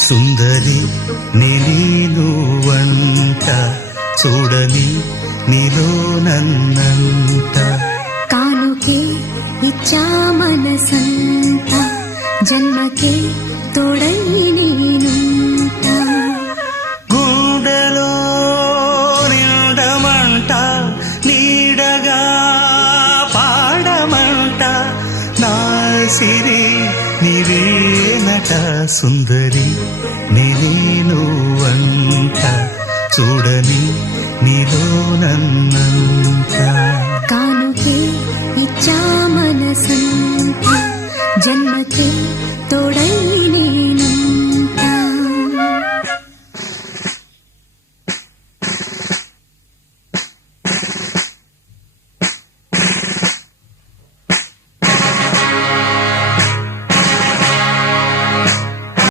సుందరి నీనువంట చూడని నీలో నన్నంట కానుకే ఇచ్చా మనసంత జన్మకే తోడై నేనుంట గుండెలో నిండమంట నీడగా పాడమంట నా సిరి నీవేనట సుందరి నీనువంట చూడని నీలో నన్నంత కానుకే ఇచ్చా మనసంత జన్మకే తోడై